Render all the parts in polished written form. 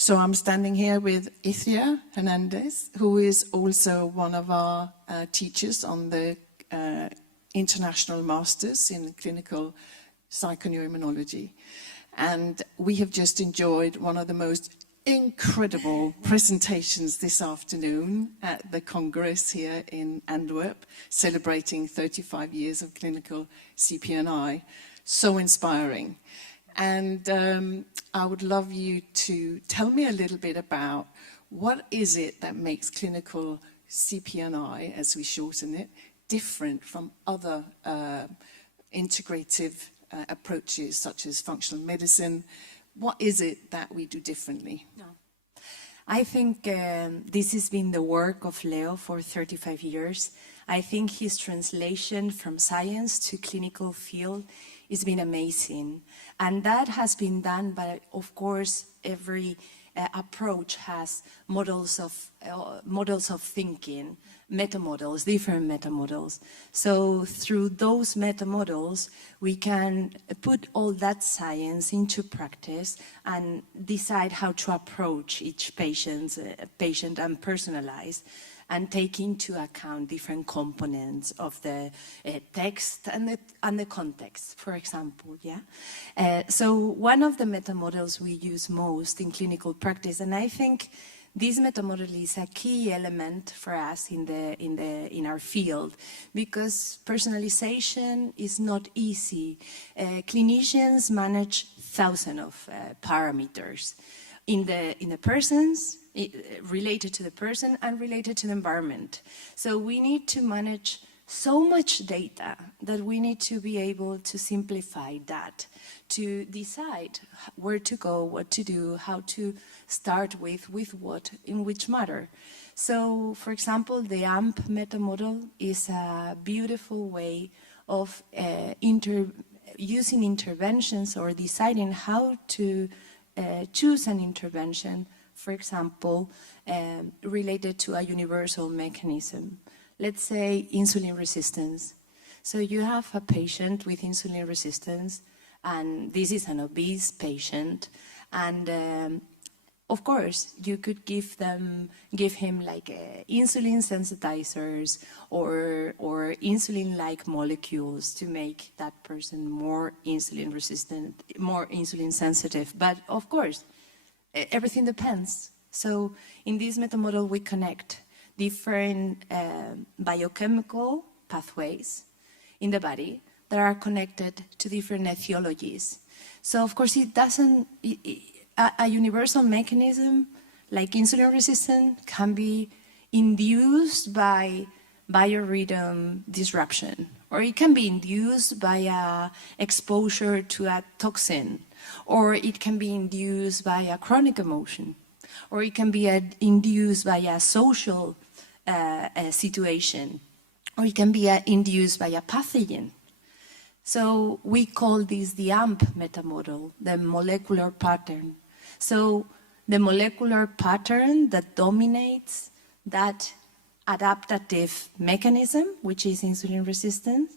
So I'm standing here with Itziar Hernandez, who is also one of our teachers on the International Masters in Clinical Psychoneuroimmunology. And we have just enjoyed one of the most incredible presentations this afternoon at the Congress here in Antwerp, celebrating 35 years of clinical CPNI. So inspiring. And I would love you to tell me a little bit about what is it that makes clinical CPNI, as we shorten it, different from other integrative approaches such as functional medicine. What is it that we do differently? No. I think this has been the work of Leo for 35 years. I think his translation from science to clinical field has been amazing. And that has been done by, of course, every approach has models of thinking, meta-models, different meta-models. So through those meta-models, we can put all that science into practice and decide how to approach each patient and personalize, and take into account different components of the text and the context, for example, yeah? So one of the meta-models we use most in clinical practice, and I think this meta-model is a key element for us in our field, because personalization is not easy. Clinicians manage thousands of parameters in the persons, related to the person and related to the environment. So we need to manage so much data that we need to be able to simplify that, to decide where to go, what to do, how to start with what, in which matter. So, for example, the AMP meta-model is a beautiful way of using interventions or deciding how to choose an intervention, for example, related to a universal mechanism. Let's say insulin resistance. So you have a patient with insulin resistance, and this is an obese patient, and of course you could give him like insulin sensitizers or insulin-like molecules to make that person more insulin resistant, more insulin sensitive. But of course, everything depends. So in this meta-model, we connect different biochemical pathways in the body that are connected to different etiologies. So of course, a universal mechanism like insulin resistance can be induced by biorhythm disruption, or it can be induced by exposure to a toxin, or it can be induced by a chronic emotion, or it can be induced by a social situation, or it can be induced by a pathogen. So we call this the AMP meta-model, the molecular pattern. So the molecular pattern that dominates that adaptive mechanism, which is insulin resistance,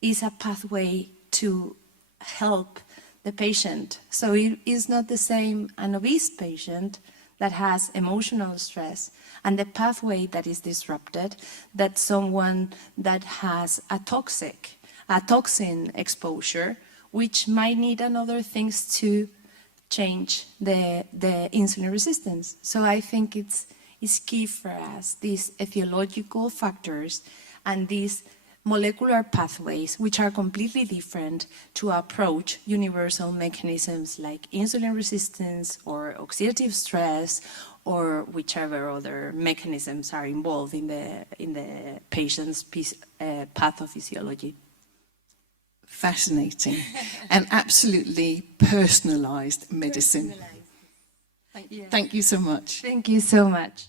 is a pathway to help the patient. So it is not the same an obese patient that has emotional stress and the pathway that is disrupted that someone that has a toxin exposure, which might need another things to change the insulin resistance. So I think it's key for us, these etiological factors and these molecular pathways, which are completely different, to approach universal mechanisms like insulin resistance or oxidative stress, or whichever other mechanisms are involved in the patient's pathophysiology. Fascinating. And absolutely personalized medicine. Personalized. Thank you so much. Thank you so much.